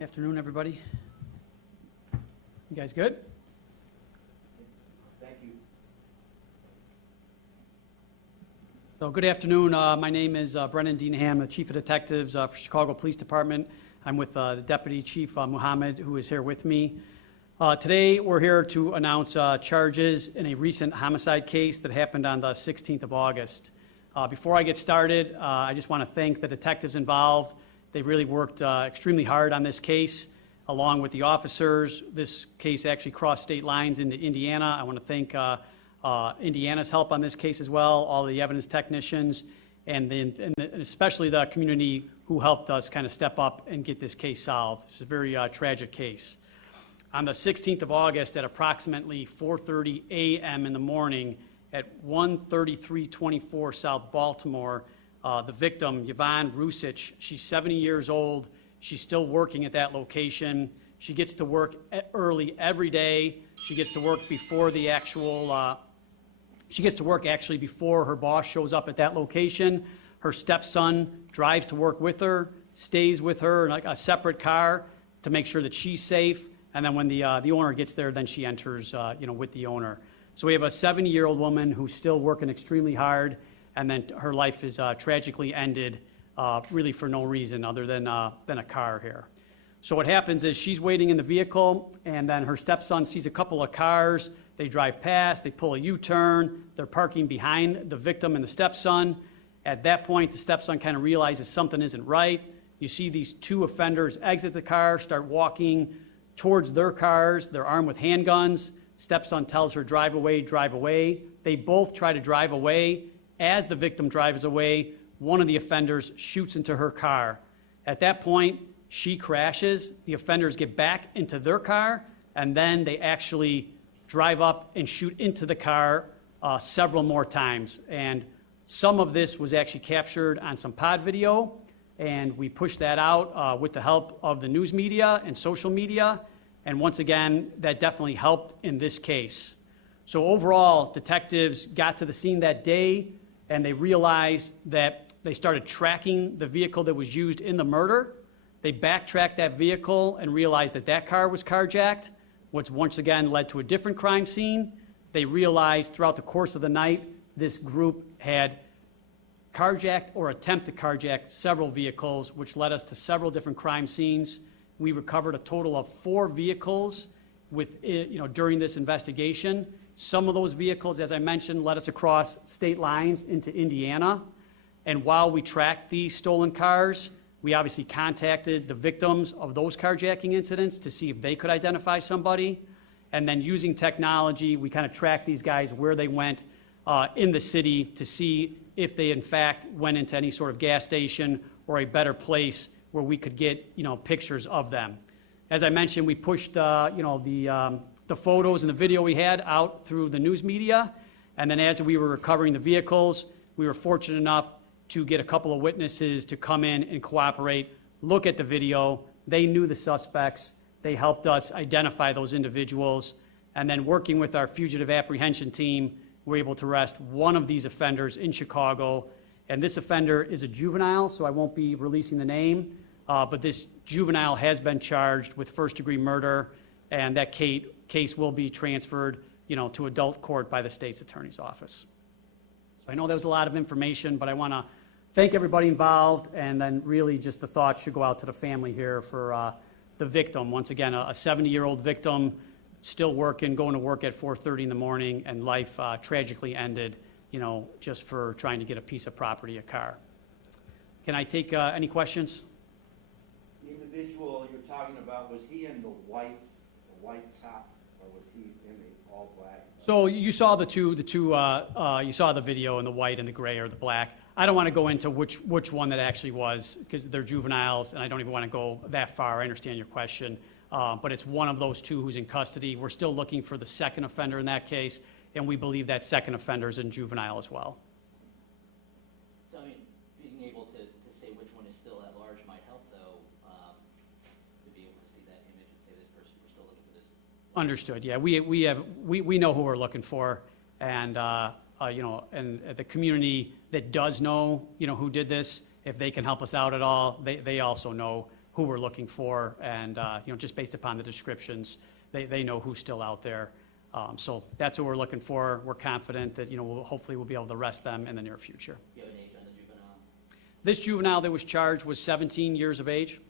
Afternoon, everybody. You guys good? Thank you. So good afternoon. My name is Brennan Deanham, the Chief of Detectives for Chicago Police Department. I'm with the Deputy Chief Muhammad, who is here with me. Today, we're here to announce charges in a recent homicide case that happened on the 16th of August. Before I get started, I just want to thank the detectives involved. They really worked extremely hard on this case, along with the officers. This case actually crossed state lines into Indiana. I want to thank Indiana's help on this case as well, all the evidence technicians, and especially the community who helped us kind of step up and get this case solved. It's a very tragic case. On the 16th of August at approximately 4:30 a.m. in the morning at 13324 South Baltimore, the victim, Yvonne Rusich, she's 70 years old. She's still working at that location. She gets to work early every day. She gets to work before the actual, she gets to work actually before her boss shows up at that location. Her stepson drives to work with her, stays with her in like a separate car to make sure that she's safe. And then when the owner gets there, then she enters, with the owner. So we have a 70-year-old woman who's still working extremely hard, and then her life is tragically ended, really for no reason other than a car here. So what happens is she's waiting in the vehicle, and then her stepson sees a couple of cars. They drive past, they pull a U-turn, they're parking behind the victim and the stepson. At that point, the stepson kind of realizes something isn't right. You see these two offenders exit the car, start walking towards their cars. They're armed with handguns. Stepson tells her, drive away, drive away. They both try to drive away. As the victim drives away, one of the offenders shoots into her car. At that point, she crashes. The offenders get back into their car, and then they actually drive up and shoot into the car several more times. And some of this was actually captured on some pod video, and we pushed that out with the help of the news media and social media. And once again, that definitely helped in this case. So overall, detectives got to the scene that day, and they realized that they started tracking the vehicle that was used in the murder. They backtracked that vehicle and realized that that car was carjacked, which once again led to a different crime scene. They realized throughout the course of the night, this group had carjacked or attempted to carjack several vehicles, which led us to several different crime scenes. We recovered a total of 4 vehicles during this investigation. Some of those vehicles, as I mentioned, led us across state lines into Indiana. And while we tracked these stolen cars, we obviously contacted the victims of those carjacking incidents to see if they could identify somebody. And then using technology, we kind of tracked these guys where they went in the city to see if they in fact went into any sort of gas station or a better place where we could get pictures of them. As I mentioned, we pushed the photos and the video we had out through the news media, and then as we were recovering the vehicles, we were fortunate enough to get a couple of witnesses to come in and cooperate, look at the video. They knew the suspects. They helped us identify those individuals, and then working with our fugitive apprehension team, we're able to arrest one of these offenders in Chicago. And this offender is a juvenile, so I won't be releasing the name, but this juvenile has been charged with first-degree murder, and that case will be transferred, to adult court by the state's attorney's office. So I know that was a lot of information, but I want to thank everybody involved, and then really just the thoughts should go out to the family here for the victim. Once again, a 70-year-old victim, still working, going to work at 4:30 in the morning, and life tragically ended, just for trying to get a piece of property, a car. Can I take any questions? The individual you're talking about, was he in the white top, or was he in the all black? So you saw you saw the video in the white and the gray or the black. I don't want to go into which one that actually was, because they're juveniles, and I don't even want to go that far. I understand your question, but it's one of those two who's in custody. We're still looking for the second offender in that case, and we believe that second offender is in juvenile as well. So, being able to say which one is still at large might help, though, to be able to see that image and say this person, we're still looking for this. Understood. Yeah, we know who we're looking for, and and the community that does know, who did this, if they can help us out at all, they also know who we're looking for, and, you know, just based upon the descriptions, they know who's still out there. So that's what we're looking for. We're confident that, you know, hopefully we'll be able to arrest them in the near future. Do you have an age on the juvenile? This juvenile that was charged was 17 years of age,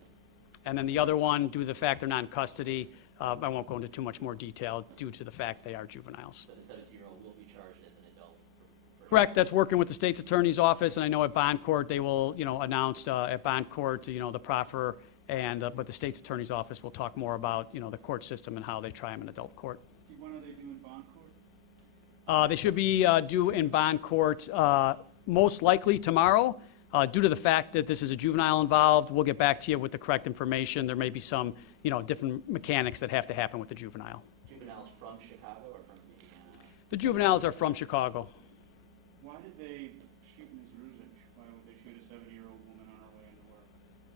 and then the other one, due to the fact they're not in custody, I won't go into too much more detail due to the fact they are juveniles. So the 17-year-old will be charged as an adult? Correct, that's working with the state's attorney's office, and I know at bond court, they will, you know, announce at bond court, you know, the proffer, and, but the state's attorney's office will talk more about, you know, the court system and how they try them in adult court. When are they due in bond court? They should be due in bond court most likely tomorrow. Due to the fact that this is a juvenile involved, we'll get back to you with the correct information. There may be some, you know, different mechanics that have to happen with the juvenile. Juveniles from Chicago or from Indiana? The juveniles are from Chicago. Why did they shoot Ms. Ruzich? Why would they shoot a 70-year-old woman on her way into work?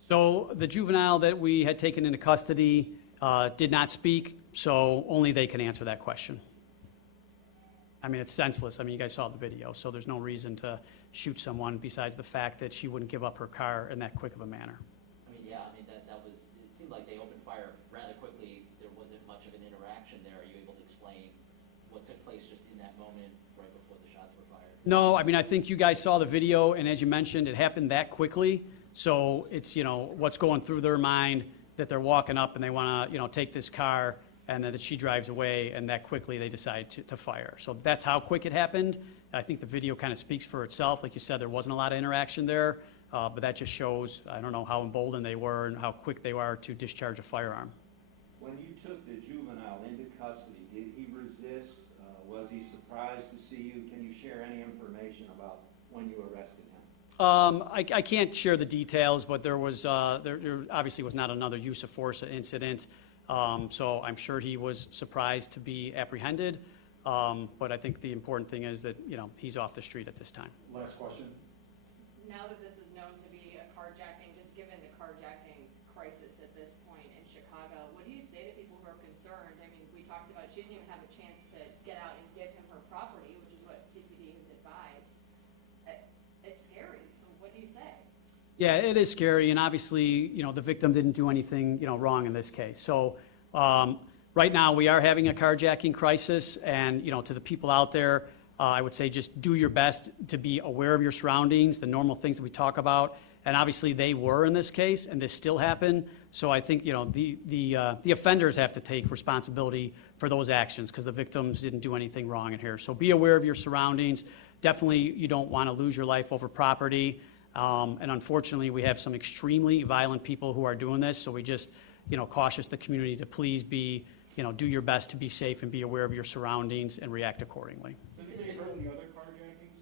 So the juvenile that we had taken into custody did not speak, so only they can answer that question. I mean, it's senseless. I mean, you guys saw the video, so there's no reason to shoot someone besides the fact that she wouldn't give up her car in that quick of a manner. I mean, yeah, I mean, that was, it seemed like they opened fire rather quickly. There wasn't much of an interaction there. Are you able to explain what took place just in that moment right before the shots were fired? No, I mean, I think you guys saw the video, and as you mentioned, it happened that quickly. So it's, you know, what's going through their mind that they're walking up and they want to, you know, take this car, and then that she drives away, and that quickly they decide to fire. So that's how quick it happened. I think the video kind of speaks for itself. Like you said, there wasn't a lot of interaction there, but that just shows, I don't know, how emboldened they were and how quick they were to discharge a firearm. When you took the juvenile into custody, did he resist? Was he surprised to see you? Can you share any information about when you arrested him? I can't share the details, but there was, there obviously was not another use of force incident. So I'm sure he was surprised to be apprehended. But I think the important thing is that, you know, he's off the street at this time. Last question. Now that this is known to be a carjacking, just given the carjacking crisis at this point in Chicago, what do you say to people who are concerned? I mean, we talked about she didn't even have a chance to get out and give him her property, which is what CPD has advised. It's scary. What do you say? Yeah, it is scary, and obviously, you know, the victim didn't do anything, you know, wrong in this case. So right now, we are having a carjacking crisis, and, you know, to the people out there, I would say just do your best to be aware of your surroundings, the normal things that we talk about, and obviously they were in this case, and this still happened. So I think, you know, the offenders have to take responsibility for those actions because the victims didn't do anything wrong in here. So be aware of your surroundings. Definitely, you don't want to lose your life over property. And unfortunately, we have some extremely violent people who are doing this, so we just, you know, cautious the community to please be, you know, do your best to be safe and be aware of your surroundings and react accordingly. Was anybody hurt in the other carjackings?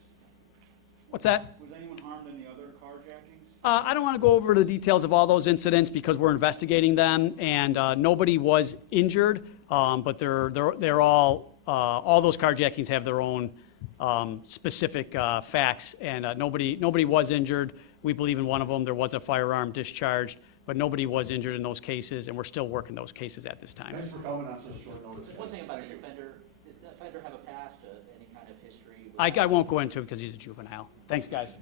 What's that? Was anyone harmed in the other carjackings? I don't want to go over the details of all those incidents because we're investigating them, and nobody was injured, but they're all those carjackings have their own specific facts, and nobody was injured. We believe in one of them there was a firearm discharged, but nobody was injured in those cases, and we're still working those cases at this time. Thanks for coming on such short notice. Just one thing about the offender, did the offender have a past, any kind of history? I won't go into it because he's a juvenile. Thanks, guys.